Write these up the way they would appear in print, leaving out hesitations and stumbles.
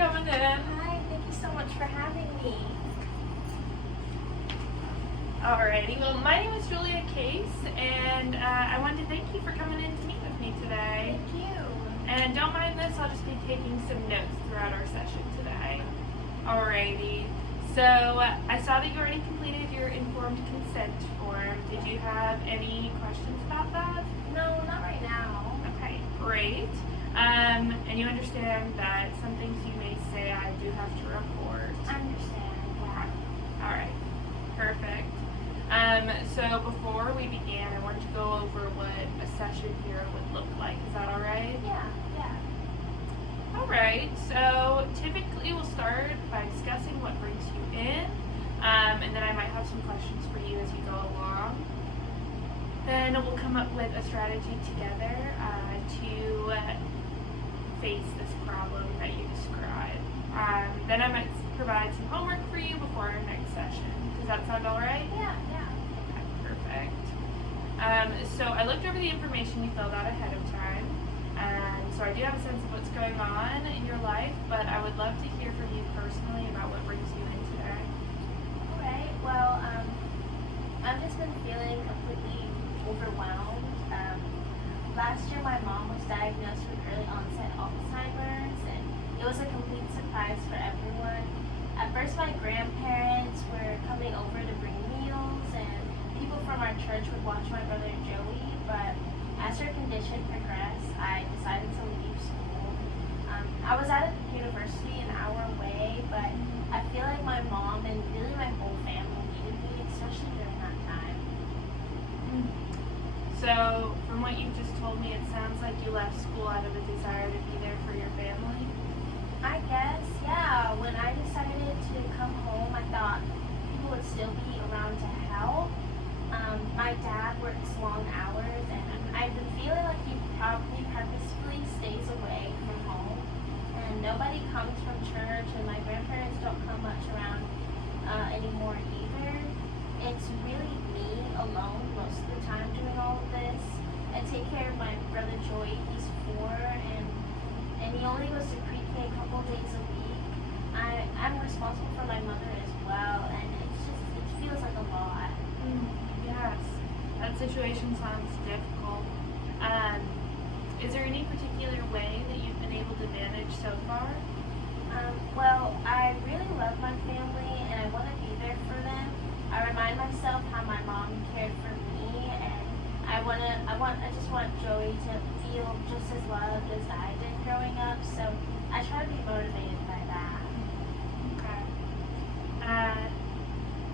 coming in. Hi, thank you so much for having me. Alrighty, well, my name is Julia Case, and I wanted to thank you for coming in to meet with me today. Thank you. And don't mind this, I'll just be taking some notes throughout our session today. Alrighty, so I saw that you already completed your informed consent form. Did you have any questions about that? No, not right now. Okay, great. And you understand that some things you may say I do have to report. I understand, yeah. Alright, perfect. So before we began, I wanted to go over what a session here would look like. Is that alright? Yeah. Alright, so typically we'll start by discussing what brings you in, and then I might have some questions for you as we go along. Then we'll come up with a strategy together to face this problem that you described. Then I might provide some homework for you before our next session. Does that sound alright? Yeah. Okay, perfect. So I looked over the information you filled out ahead of time, and so I do have a sense of what's going on in your life, but I would love to hear from you personally about what brings you in today. Alright, well, I've just been feeling completely overwhelmed. Last year my mom was diagnosed with early onset Alzheimer's, and it was a complete surprise for everyone. At first my grandparents were coming over to bring meals, and people from our church would watch my brother Joey, but as her condition progressed, I decided to leave school. I was at a university an hour away, but I feel like my mom and really my whole family needed me, especially during that time. So, from what you've just told me, it sounds like you left school out of a desire to be there for your family. I guess, yeah. When I decided to come home, I thought people would still be around to help. My dad works long hours, and I've been feeling like he probably purposefully stays away from home. And nobody comes from church, and my grandparents don't come much around anymore either. It's really me alone most of the time doing all of this. I take care of my brother Joey, he's 4, and he only goes to pre-K a couple days a week. I'm responsible for my mother as well, and it feels like a lot. Yes, that situation sounds difficult. Is there any particular way that you've been able to manage so far? Well, I really love my family, and I want to be there for them. I remind myself how my mom cared for me, and I just want Joey to feel just as loved as I did growing up, so I try to be motivated by that. Okay.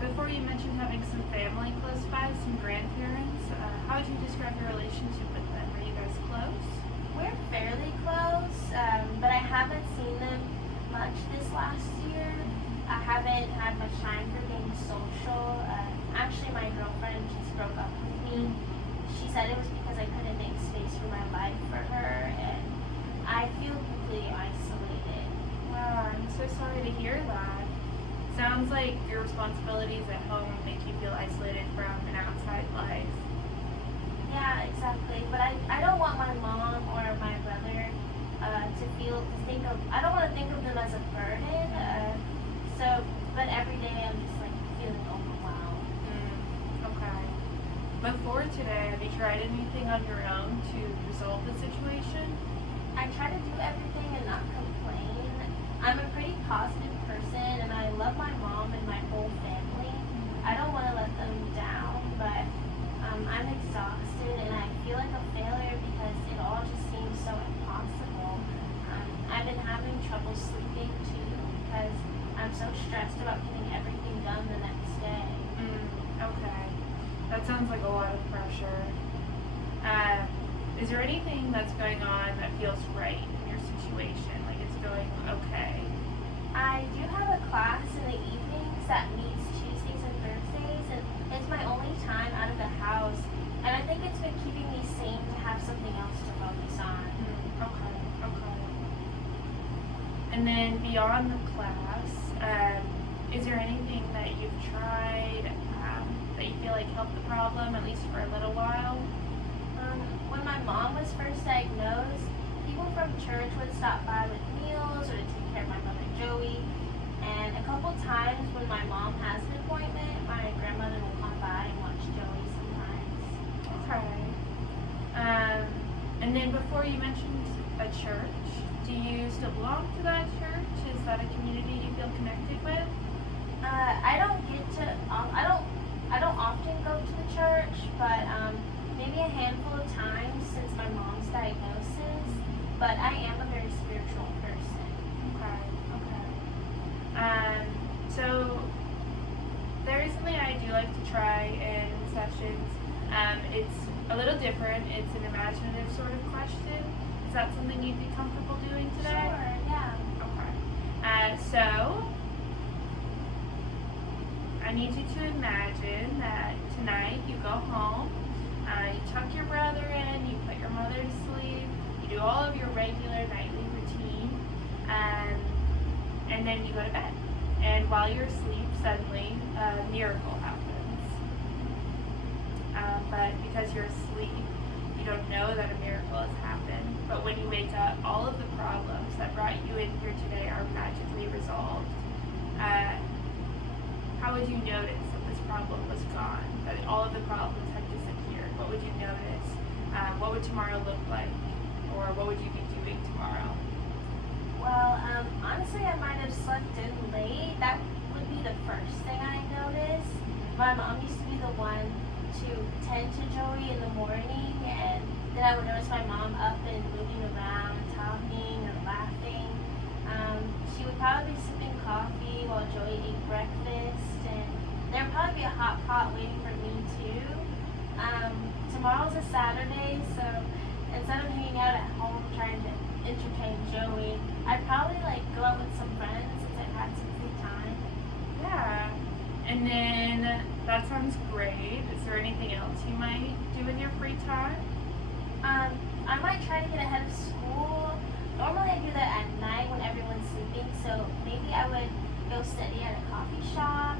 Before you mentioned having some family close by, some grandparents, how would you describe your relationship with them? Are you guys close? We're fairly close, but I haven't seen them much this last year. I haven't had much time for being social. Actually, my girlfriend just broke up with me. She said it was because I couldn't make space for my life for her, and I feel completely isolated. Wow, I'm so sorry to hear that. Sounds like your responsibilities at home make you feel isolated from an outside life. Yeah, exactly. But I don't want my mom or my brother I don't want to think of them as a burden. But every day I'm just like feeling overwhelmed. Okay. Before today, have you tried anything on your own to resolve the situation? I try to do everything and not complain. I'm a pretty positive person, and I love my mom and my whole family. I don't want to let them down, but I'm exhausted and I feel like a failure because it all just seems so impossible. I've been having trouble sleeping too because I'm so stressed about getting everything done the next day. Okay. That sounds like a lot of pressure. Is there anything that's going on that feels right in your situation? Like it's going okay? I do have a class in the evenings that meets Tuesdays and Thursdays, and it's my only time out of the house, and I think it's been keeping me sane to have something else to focus on. Okay. And then beyond the class, is there anything that you've tried that you feel like helped the problem, at least for a little while? When my mom was first diagnosed, people from church would stop by with meals or to take care of my mother Joey. And a couple times when my mom has an appointment, my grandmother will come by and watch Joey sometimes. Okay. And then before you mentioned a church, do you still belong to that church? Is that a community you feel connected with? I don't get to. I don't often go to the church, but maybe a handful of times since my mom's diagnosis. But I am a very spiritual person. Okay. Okay. So there is something I do like to try in sessions. It's a little different. It's an imaginative sort of question. Is that something you'd be comfortable doing today? Sure. Yeah. Okay. So I need you to imagine that tonight you go home, you tuck your brother in, you put your mother to sleep, you do all of your regular nightly routine, and then you go to bed. And while you're asleep, suddenly a miracle happens. But because you're asleep, you don't know that a miracle has happened. But when you wake up, all of the problems that brought you in here today are magically resolved. How would you notice that this problem was gone, that all of the problems had disappeared? What would you notice? What would tomorrow look like? Or what would you be doing tomorrow? Well, honestly, I might have slept in late. That would be the first thing I noticed. My mom used to be the one to tend to Joey in the morning, and then I would notice my mom up and moving around, talking or laughing. She would probably be sipping coffee while Joey ate breakfast, and there would probably be a hot pot waiting for me too. Tomorrow's a Saturday, so instead of hanging out at home trying to entertain Joey, I'd probably go out with some friends since I've had some free time. Yeah. And then that sounds great. Is there anything else you might do in your free time? I might try to get ahead of school. Normally I do that at night when everyone's sleeping, so maybe I would go study at a coffee shop,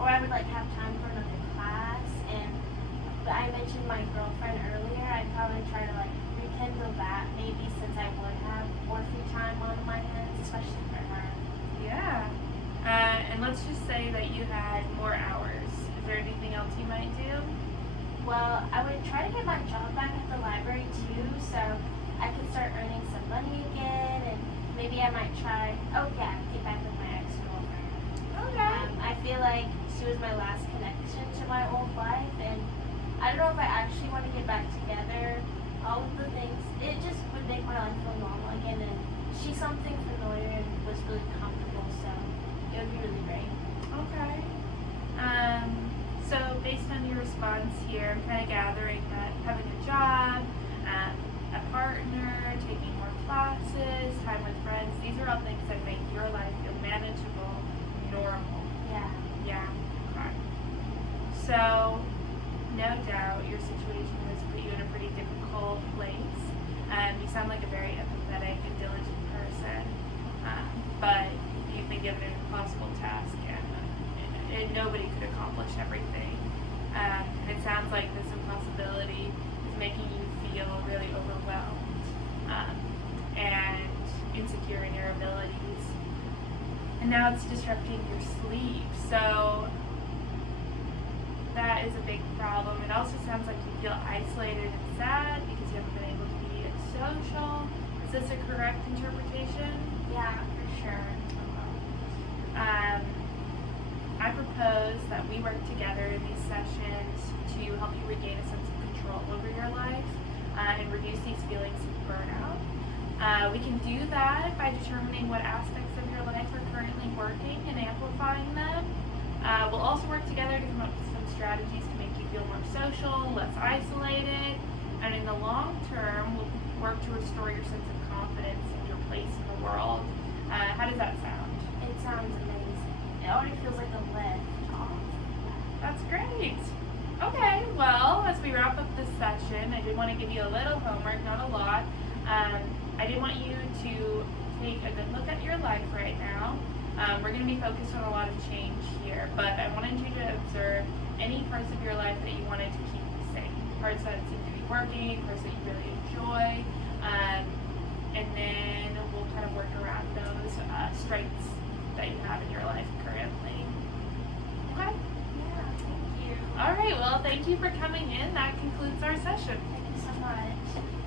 or I would have time for another class. But I mentioned my girlfriend earlier. I'd probably try to rekindle that maybe since I would have more free time on my hands, especially for her. Yeah. And let's just say that you had more hours. Is there anything else you might do? Well, I would try to get my job back at the library too, so I could start earning some money again, and maybe I might try, get back with my ex-girlfriend. Okay. I feel like she was my last connection to my old life, and I don't know if I actually want to get back together. All of the things, it just would make my life feel normal again, and she's something familiar and was really comfortable, so it would be really great. Okay. So based on your response here, I'm kind of gathering that having a job, a partner, taking more classes, time with friends, these are all things that make your life feel manageable, normal. Yeah. Yeah. Okay. So, no doubt your situation has put you in a pretty difficult place. You sound like a very empathetic and diligent person, but you've been given an impossible task, and nobody could accomplish everything. And it sounds like this impossibility is making you feel really overwhelmed and insecure in your abilities. And now it's disrupting your sleep. So that is a big problem. It also sounds like you feel isolated and sad because you haven't been able to be social. Is this a correct interpretation? Yeah, for sure. I propose that we work together in these sessions to help you regain a sense of control over your life and reduce these feelings of burnout. We can do that by determining what aspects of your life are currently working and amplifying them. We'll also work together to come up with some strategies to make you feel more social, less isolated, and in the long term, we'll work to restore your sense of confidence and your place in the world. How does that sound? It sounds amazing. It already feels like a lift off. That's great. Okay, well, as we wrap up this session, I did want to give you a little homework, not a lot. I did want you to take a good look at your life right now. We're going to be focused on a lot of change here, but I wanted you to observe any parts of your life that you wanted to keep the same. Parts that seem to be working, parts that you really enjoy, and then we'll kind of work around those. Okay, well, thank you for coming in. That concludes our session. Thank you so much.